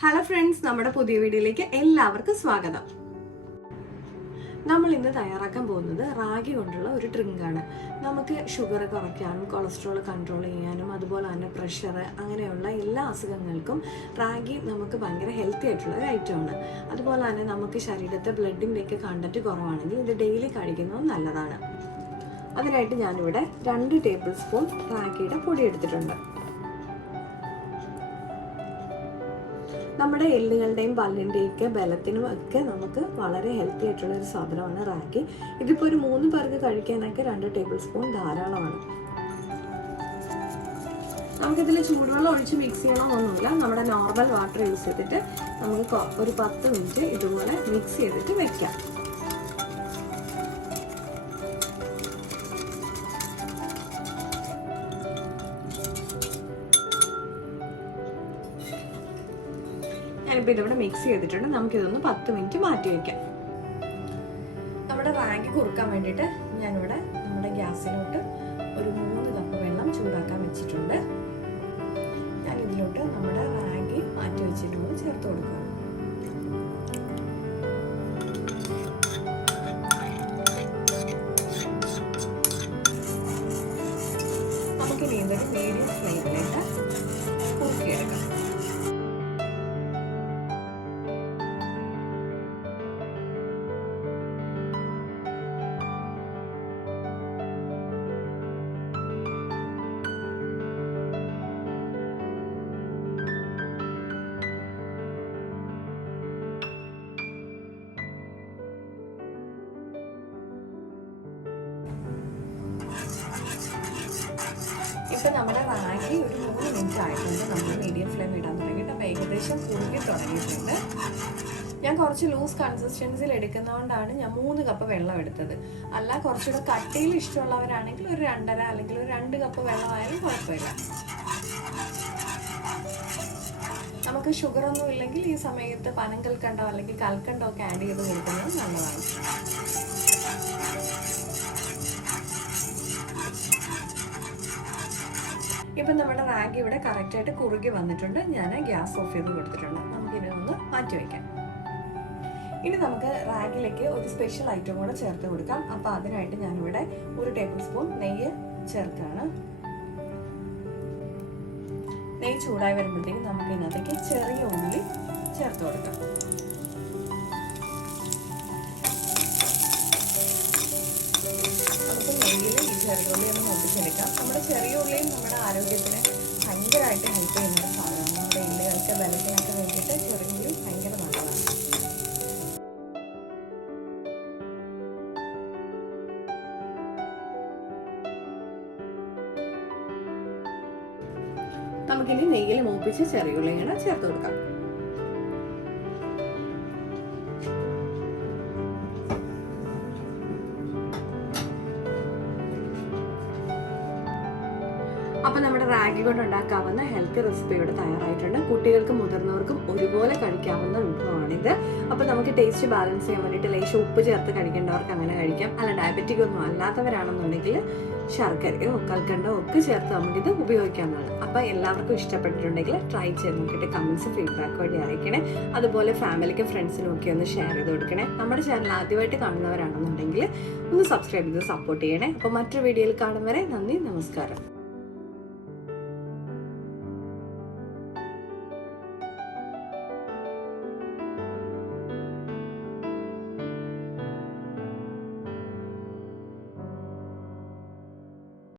Hello friends, നമ്മുടെ പുതിയ വീഡിയോയിലേക്ക് എല്ലാവർക്കും സ്വാഗതം. നമ്മൾ ഇന്ന് തയ്യാറാക്കാൻ പോകുന്നത് റാഗി കൊണ്ടുള്ള ഒരു ഡ്രിങ്കാണ്. നമുക്ക് ഷുഗർ കുറയ്ക്കാനും കൊളസ്ട്രോൾ കൺട്രോൾ ചെയ്യാനും അതുപോലെ തന്നെ പ്രഷർ അങ്ങനെയുള്ള എല്ലാ അസുഖങ്ങൾക്കും റാഗി നമുക്ക് ഭയങ്കര ഹെൽത്തി ആയിട്ടുള്ള ഒരു ഐറ്റമാണ്. അതുപോലെ തന്നെ നമുക്ക് ശരീരത്തെ ബ്ലഡിൻ്റെയൊക്കെ കണ്ടന്റ് കുറവാണെങ്കിൽ ഇത് ഡെയിലി കഴിക്കുന്നത് നല്ലതാണ്. അതിനായിട്ട് ഞാനിവിടെ 2 ടേബിൾ സ്പൂൺ റാഗിയുടെ പൊടി എടുത്തിട്ടുണ്ട്. നമ്മുടെ എല്ലുകളുടെയും പല്ലിൻ്റെയൊക്കെ ബലത്തിനും ഒക്കെ നമുക്ക് വളരെ ഹെൽത്തി ആയിട്ടുള്ള ഒരു സാധനമാണ് റാഗി. ഇതിപ്പോൾ ഒരു 3 പേർക്ക് കഴിക്കാനൊക്കെ 2 ടേബിൾ സ്പൂൺ ധാരാളമാണ്. നമുക്കിതിൽ ചൂടുവെള്ളം ഒഴിച്ച് മിക്സ് ചെയ്യണമെന്നൊന്നുമില്ല. നമ്മുടെ നോർമൽ വാട്ടർ യൂസ് ചെയ്തിട്ട് നമുക്ക് ഒരു 10 മിനിറ്റ് ഇതുപോലെ മിക്സ് ചെയ്തിട്ട് വെക്കാം. ഞാനിപ്പോൾ ഇതിവിടെ മിക്സ് ചെയ്തിട്ടുണ്ട്. നമുക്കിതൊന്ന് 10 മിനിറ്റ് മാറ്റി വയ്ക്കാം. നമ്മുടെ റാഗി കുറുക്കാൻ വേണ്ടിയിട്ട് ഞാനിവിടെ നമ്മുടെ ഗ്യാസിലോട്ട് ഒരു 3 കപ്പ് വെള്ളം ചൂടാക്കാൻ വെച്ചിട്ടുണ്ട്. ഞാൻ ഇതിലോട്ട് നമ്മുടെ റാഗി മാറ്റി വെച്ചിട്ടുള്ളത് ചേർത്ത് കൊടുക്കാം. നമുക്കിനി ഇതൊരു മീഡിയം ഫ്ലെയിമിലേക്ക് കുറുക്കിയെടുക്കാം. ഇപ്പം നമ്മുടെ റാഗി ഒരു 3 മിനിറ്റ് ആയിട്ടുണ്ട്. നമ്മൾ മീഡിയം ഫ്ലെയിം ഇടാൻ തുടങ്ങിയിട്ട് അപ്പോൾ ഏകദേശം കുറുകി തുടങ്ങിയിട്ടുണ്ട്. ഞാൻ കുറച്ച് ലൂസ് കൺസിസ്റ്റൻസിയിൽ എടുക്കുന്നതുകൊണ്ടാണ് ഞാൻ 3 കപ്പ് വെള്ളം എടുത്തത്. അല്ല കുറച്ചുകൂടെ കട്ടിയിൽ ഇഷ്ടമുള്ളവരാണെങ്കിൽ ഒരു 2.5 അല്ലെങ്കിൽ ഒരു 2 കപ്പ് വെള്ളമായാലും കുഴപ്പമില്ല. നമുക്ക് ഷുഗറൊന്നും ഇല്ലെങ്കിൽ ഈ സമയത്ത് പനങ്കൽക്കണ്ടോ അല്ലെങ്കിൽ കൽക്കണ്ടോ ഒക്കെ ആഡ് ചെയ്ത് കൊടുക്കുന്നത് നല്ലതാണ്. ഇപ്പം നമ്മുടെ റാഗി ഇവിടെ കറക്റ്റായിട്ട് കുറുകി വന്നിട്ടുണ്ട്. ഞാൻ ഗ്യാസ് ഓഫ് ചെയ്ത് കൊടുത്തിട്ടുണ്ട്. നമുക്കിനി ഒന്ന് മാറ്റി വയ്ക്കാം. ഇനി നമുക്ക് റാഗിലേക്ക് ഒരു സ്പെഷ്യൽ ഐറ്റം കൂടെ ചേർത്ത് കൊടുക്കാം. അപ്പോൾ അതിനായിട്ട് ഞാനിവിടെ 1 ടേബിൾ സ്പൂൺ നെയ്യ് ചേർക്കുകയാണ്. നെയ്യ് ചൂടായി വരുമ്പോഴത്തേക്കും നമുക്ക് ഇതിനകത്തേക്ക് ചെറിയ ഉള്ളി ചേർത്ത് കൊടുക്കാം. നമുക്ക് നെയ്യിൽ ഈ ചെറിയ ഉള്ളി ഒന്ന് മുട്ടിച്ചെടുക്കാം. നമ്മുടെ ചെറിയ ഉള്ളിയും നമ്മുടെ ആരോഗ്യത്തിന് ഭയങ്കരമായിട്ട് ഹെൽപ്പ് ചെയ്യുന്ന ഒരു സാധനമാണ്. നമ്മുടെ എല്ലുകൾക്ക് ബലത്തിനൊക്കെ വേണ്ടിയിട്ട് ചെറിയ ഉള്ളി ഭയങ്കര നല്ലതാണ്. നമുക്കിനി നെയ്യിൽ മൂപ്പിച്ച് ചെറിയ ഉള്ളിങ്ങനെ ചേർത്ത് കൊടുക്കാം. അപ്പോൾ നമ്മുടെ റാഗി കൊണ്ട് ഉണ്ടാക്കാവുന്ന ഹെൽത്തി റെസിപ്പി ഇവിടെ തയ്യാറായിട്ടുണ്ട്. കുട്ടികൾക്കും മുതിർന്നവർക്കും ഒരുപോലെ കഴിക്കാവുന്ന വിഭവമാണിത്. അപ്പോൾ നമുക്ക് ടേസ്റ്റ് ബാലൻസ് ചെയ്യാൻ വേണ്ടിയിട്ട് ലേശം ഉപ്പ് ചേർത്ത് കഴിക്കേണ്ടവർക്ക് അങ്ങനെ കഴിക്കാം. അല്ല ഡയബറ്റിക് ഒന്നും അല്ലാത്തവരാണെന്നുണ്ടെങ്കിൽ ശർക്കരയോ കൽക്കണ്ടോ ഒക്കെ ചേർത്ത് നമുക്കിത് ഉപയോഗിക്കാവുന്നതാണ്. അപ്പോൾ എല്ലാവർക്കും ഇഷ്ടപ്പെട്ടിട്ടുണ്ടെങ്കിൽ ട്രൈ ചെയ്ത് നോക്കിയിട്ട് കമൻസ് ഫീഡ്ബാക്ക് വഴി അറിയിക്കണേ. അതുപോലെ ഫാമിലിക്കും ഫ്രണ്ട്സിനും ഒക്കെ ഒന്ന് ഷെയർ ചെയ്ത് കൊടുക്കണേ. നമ്മുടെ ചാനൽ ആദ്യമായിട്ട് കാണുന്നവരാണെന്നുണ്ടെങ്കിൽ ഒന്ന് സബ്സ്ക്രൈബ് ചെയ്ത് സപ്പോർട്ട് ചെയ്യണേ. അപ്പോൾ മറ്റൊരു വീഡിയോയിൽ കാണും വരെ നന്ദി, നമസ്കാരം.